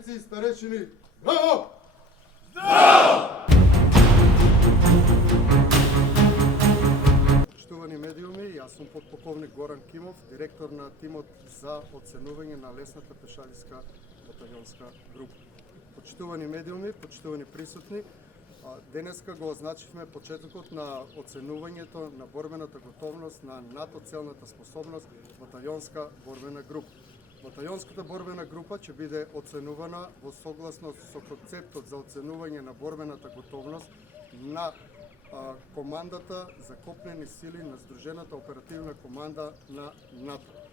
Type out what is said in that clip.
началници и старешини. Браво! Почитувани медиуми, јас сум подполковник Горан Кимов, директор на тимот за оценување на лесната пешадиска батальонска група. Почитувани медиуми, почитувани присутни, денеска го означивме почетокот на оценувањето на борбената готовност на НАТО целната способност батальонска борбена група. Батальонската борбена група ќе биде оценувана во согласно со концептот за оценување на борбената готовност на командата за копнени сили на Сдружената оперативна команда на НАТО.